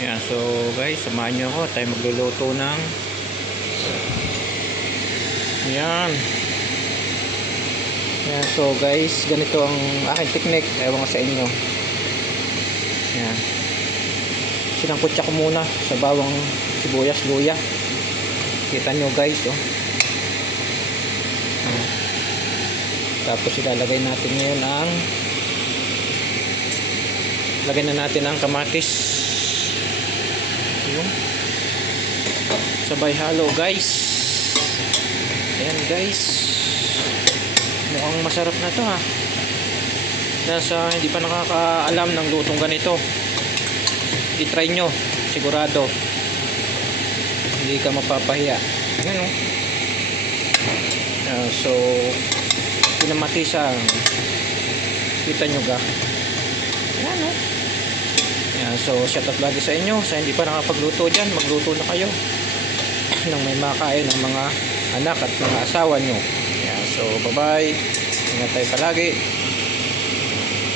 Yan, so guys, samahan nyo ako. Tayo magluluto ng yan. Yan, so guys, ganito ang aking technique. Ewan ko sa inyo. Yan. Sinangkutsa ko muna sa bawang sibuyas, luya. Kita nyo guys, oh. Tapos ilalagay natin ngayon ang lagay na natin ang kamatis. Yung sabay halo guys. Ayan guys, mukhang masarap na to ha. Sa hindi pa nakakaalam ng lutong ganito, i-try nyo, sigurado hindi ka mapapahiya. Ayan, oh. So pinamatisan, kita nyo ga. Ayan, oh. Ayan, so shout out lagi sa inyo sa hindi pa nakapagluto dyan. Magluto na kayo nang may makain ng mga anak at mga asawa nyo. Ayan, so bye bye, ingat tayo palagi.